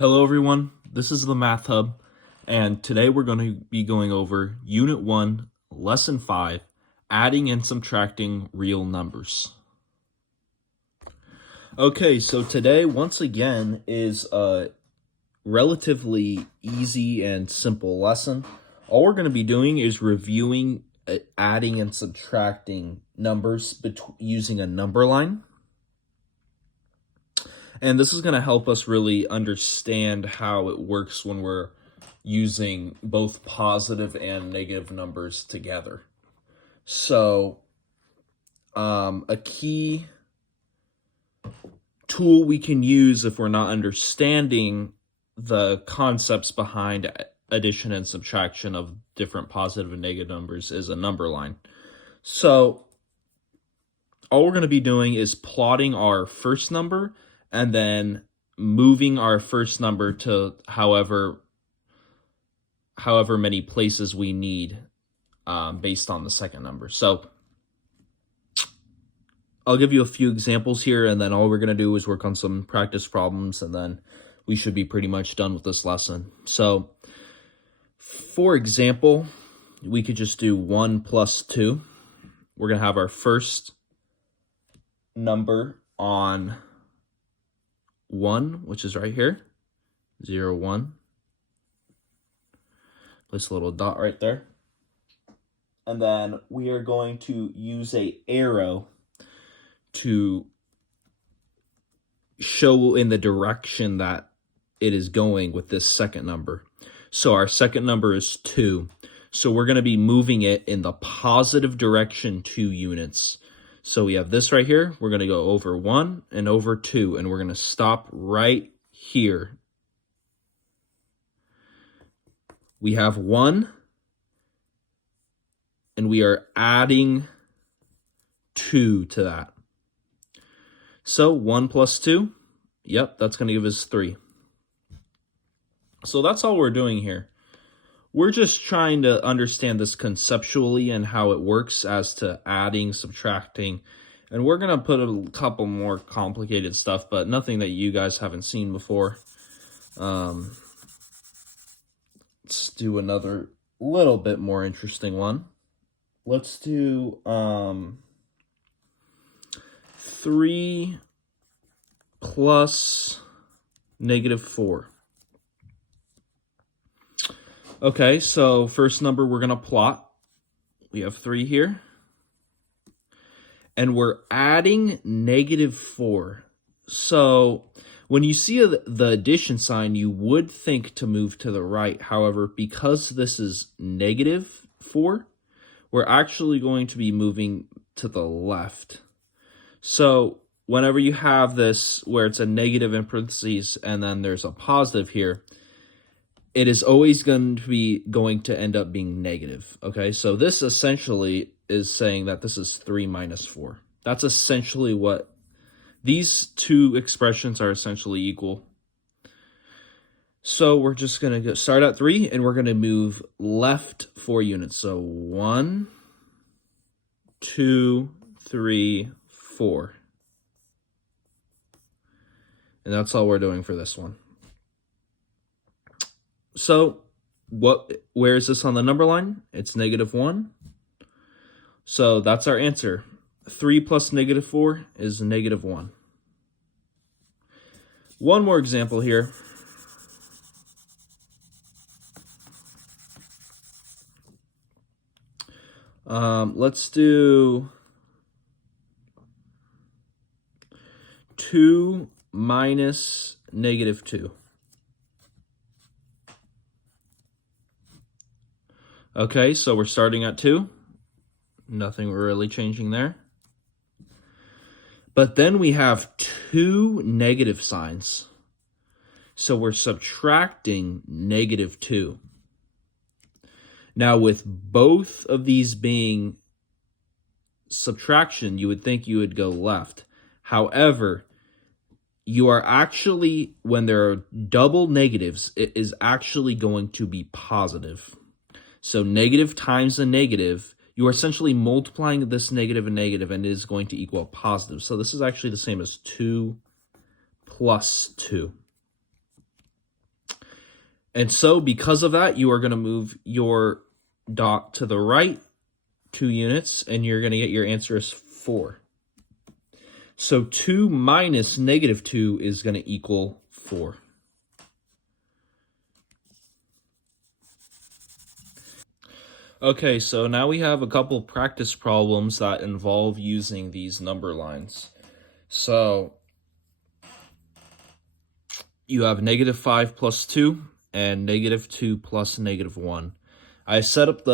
Hello everyone, this is the Math Hub, and today we're going to be going over Unit 1, Lesson 5, Adding and Subtracting Real Numbers. Okay, so today, once again, is a relatively easy and simple lesson. All we're going to be doing is reviewing adding and subtracting numbers using a number line. And this is going to help us really understand how it works when we're using both positive and negative numbers together. So, a key tool we can use if we're not understanding the concepts behind addition and subtraction of different positive and negative numbers is a number line. So, all we're going to be doing is plotting our first number and then moving our first number to however many places we need based on the second number. So I'll give you a few examples here, and then all we're going to do is work on some practice problems, and then we should be pretty much done with this lesson. So, for example, we could just do 1 plus 2. We're going to have our first number on 1, which is right here, 0, 1. Place a little dot right there. And then we are going to use an arrow to show in the direction that it is going with this second number. So our second number is 2. So we're going to be moving it in the positive direction 2 units. So we have this right here. We're going to go over 1 and over 2, and we're going to stop right here. We have 1, and we are adding 2 to that. So 1 plus 2, yep, that's going to give us 3. So that's all we're doing here. We're just trying to understand this conceptually and how it works as to adding, subtracting, and we're going to put a couple more complicated stuff, but nothing that you guys haven't seen before. Let's do another little bit more interesting one. Let's do 3 plus -4. Okay, so first number we're going to plot. We have 3 here. And we're adding -4. So when you see the addition sign, you would think to move to the right. However, because this is -4, we're actually going to be moving to the left. So whenever you have this where it's a negative in parentheses and then there's a positive here, it is always going to end up being negative. Okay, so this essentially is saying that this is 3 minus 4. That's essentially what these two expressions are essentially equal. So we're just going to start at 3, and we're going to move left 4 units. So 1, 2, 3, 4. And that's all we're doing for this one. So where is this on the number line? It's -1. So that's our answer. 3 plus -4 is -1. One more example here. Let's do 2 minus -2. Okay, so we're starting at 2. Nothing really changing there. But then we have 2 negative signs. So we're subtracting -2. Now, with both of these being subtraction, you would think you would go left. However, you are actually, when there are double negatives, it is actually going to be positive. So negative times a negative, you are essentially multiplying this negative and negative, and it is going to equal positive. So this is actually the same as 2 plus 2. And so because of that, you are going to move your dot to the right 2 units, and you're going to get your answer as 4. So 2 minus negative 2 is going to equal 4. Okay, so now we have a couple practice problems that involve using these number lines. So you have -5 plus 2 and -2 plus -1. I set up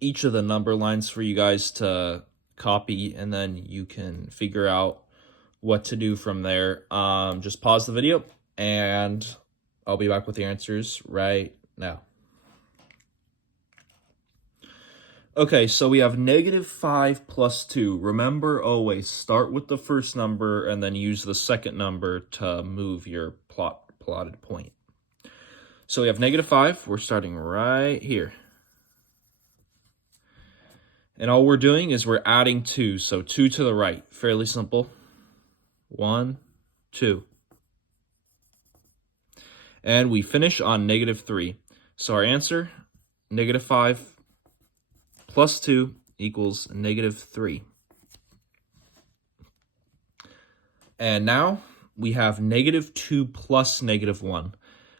each of the number lines for you guys to copy, and then you can figure out what to do from there. Just pause the video, and I'll be back with the answers right now. Okay, so we have -5 plus 2. Remember, always start with the first number and then use the second number to move your plotted point. So we have -5. We're starting right here. And all we're doing is we're adding 2. So 2 to the right. Fairly simple. 1, 2. And we finish on -3. So our answer, -5 plus 2 equals -3. And now we have -2 plus -1.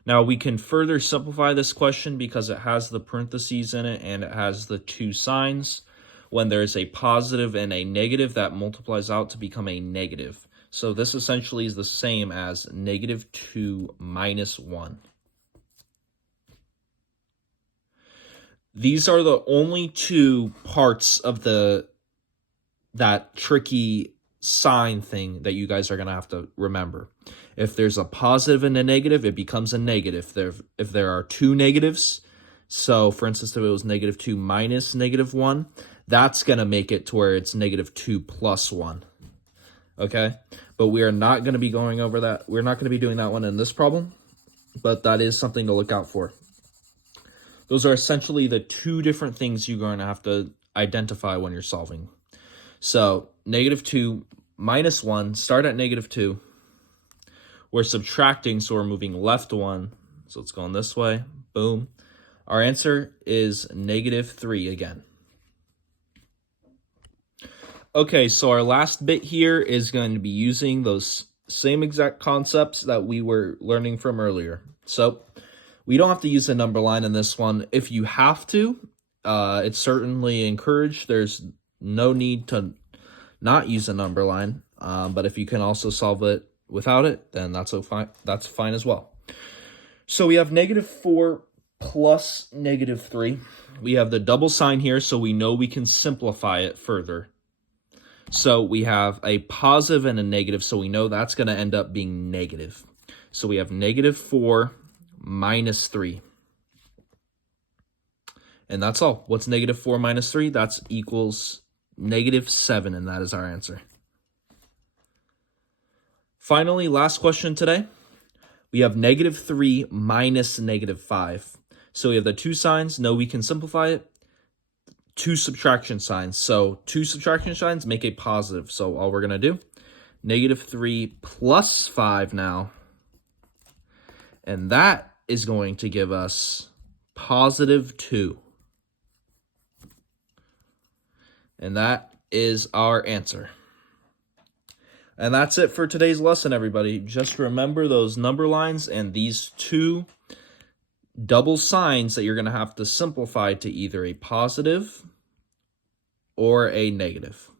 Now we can further simplify this question because it has the parentheses in it and it has the 2 signs. When there's a positive and a negative, that multiplies out to become a negative. So this essentially is the same as -2 minus 1. These are the only 2 parts of that tricky sign thing that you guys are going to have to remember. If there's a positive and a negative, it becomes a negative. If there are 2 negatives, so for instance, if it was -2 minus -1, that's going to make it to where it's -2 plus 1. Okay? But we are not going to be going over that. We're not going to be doing that one in this problem, but that is something to look out for. Those are essentially the 2 different things you're going to have to identify when you're solving. So -2 minus 1, start at -2. We're subtracting, so we're moving left 1. So it's going this way. Boom. Our answer is -3 again. Okay, so our last bit here is going to be using those same exact concepts that we were learning from earlier. So we don't have to use a number line in this one. If you have to, it's certainly encouraged. There's no need to not use a number line, but if you can also solve it without it, then that's fine as well. So we have -4 plus -3. We have the double sign here, so we know we can simplify it further. So we have a positive and a negative, so we know that's going to end up being negative. So we have -4 minus 3. And that's all. What's -4 minus 3? That equals -7, and that is our answer. Finally, last question today. We have -3 minus -5. So we have the 2 signs. No, we can simplify it. 2 subtraction signs. So 2 subtraction signs make a positive. So all we're going to do, -3 plus 5 now. And that is going to give us +2. And that is our answer. And that's it for today's lesson, everybody. Just remember those number lines and these 2 double signs that you're going to have to simplify to either a positive or a negative.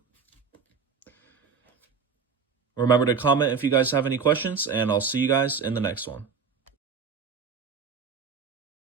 Remember to comment if you guys have any questions, and I'll see you guys in the next one.